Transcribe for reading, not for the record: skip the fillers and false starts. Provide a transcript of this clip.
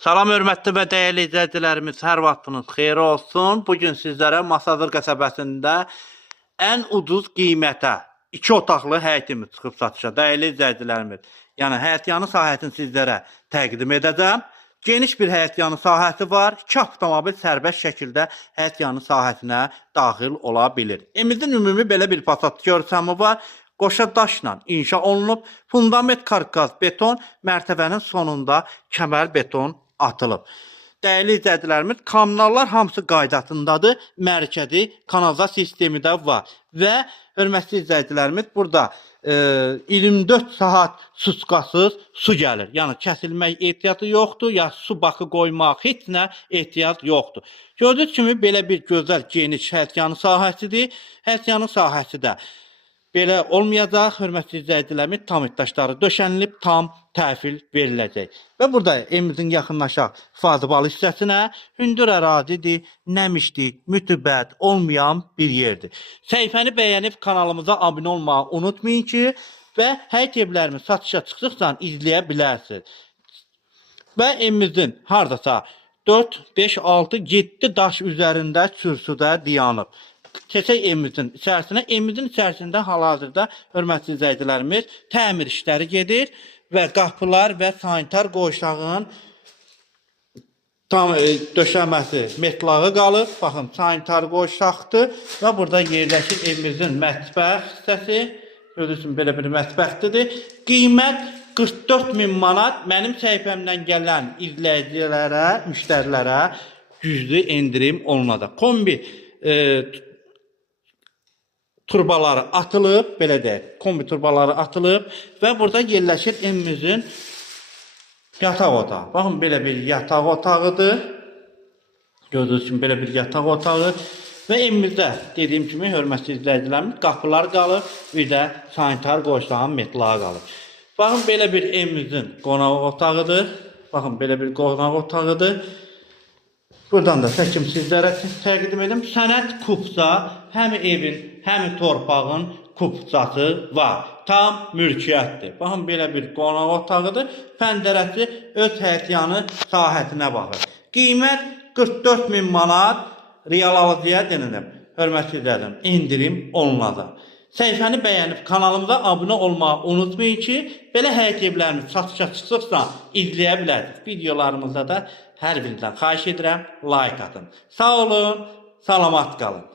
Salam hörmətli və dəyərli izləyicilərimiz, hər vaxtınız xeyir olsun. Bugün sizlərə Masazır qəsəbəsində ən ucuz qiymətə 2 otaqlı həyətimiz çıxıb satışa. Dəyərli izləyicilərimiz, yəni həyətyanı sahəsini sizlərə təqdim edəcəm. Geniş bir həyətyanı sahəsi var. 2 avtomobil sərbəst şəkildə həyətyanı sahəsinə daxil ola bilir. Evimizin ümumi belə bir fasad görsəmi var. Qoşa daşla inşa olunub, fundament karkaz beton, mərtəbənin sonunda kəmər beton atılıb. Dəyərli izləyicilərimiz, kanallar hamısı qaydasındadır. Mərkəzi kanalizasiya sistemi də var. Və hörmətli izləyicilərimiz, burada 24 saat susqasız su gəlir. Yəni kəsilmək ehtiyatı yoxdur, ya su bakı qoymaq heç nə ehtiyac yoxdur. Gördüyünüz kimi belə bir gözəl geniş həyətyanı sahəsidir. Həyətyanı sahəsi də belə olmayacaq, hörmətli izləyicilərimiz, tam daşları döşənilib, tam təhvil veriləcək. Və burada evimizin yaxınlaşaq fazıbalı hissəsinə, hündür ərazidir, nəmişdir, mütibət olmayan bir yerdir. Səhifəni bəyənib kanalımıza abunə olmağı unutmayın ki, və həyət evlərimiz satışa çıxdıqca izləyə bilərsiniz. Və evimizin hardasa 4, 5, 6, 7 daş üzərində kürsüdə dayanıb. Keçək evimizin içərisinə. Evimizin içərisində hal-hazırda hörmətli izləyicilərimiz təmir işləri gedir və qapılar və sanitar qoğuşağın tam döşəməsi metlağı qalıb. Baxın, sanitar qoğuşaqdır və burada yerləşir evimizin mətbəx hissəsi. Görürsünüz, belə bir mətbəxdir. Qiymət 44.000 manat. Mənim səhifəmdən gələn izləyicilərə, müştərilərə güclü endirim olunacaq. Kombi turbaları atılıb, belə deyək, kombi turbaları atılıb və burada yerləşir evimizin yataq otağı. Baxın, belə bir yataq otağıdır. Gördüyünüz kimi belə bir yataq otağı və evimizdə dediyim kimi hörmətli izləyicilərimiz qapılar qalıb, bir də sanitar qoğuşağın metlağı qalıb. Baxın, belə bir evimizin qonaq otağıdır. Baxın, belə bir qonaq otağıdır. Buradan da çəkim sizlərə təqdim edim. Sənət kupsa, həm evin, həm torpağın kupçası var. Tam mülkiyyətdir. Baxın, belə bir qonaq otağıdır. Pəncərəsi öz həyətyanı sahəsinə baxır. Qiymət 44.000 manat real alıcıya denilib. Hörmətli izləyicilərim, endirim olunacaq. Səhifəni bəyənib kanalımıza abunə olmağı unutmayın ki, belə həyət evlərimiz satışa çıxdıqca izləyə bilərsiniz. Videolarımızda da hər birinizdən xahiş edirəm, like atın. Sağ olun, salamat qalın.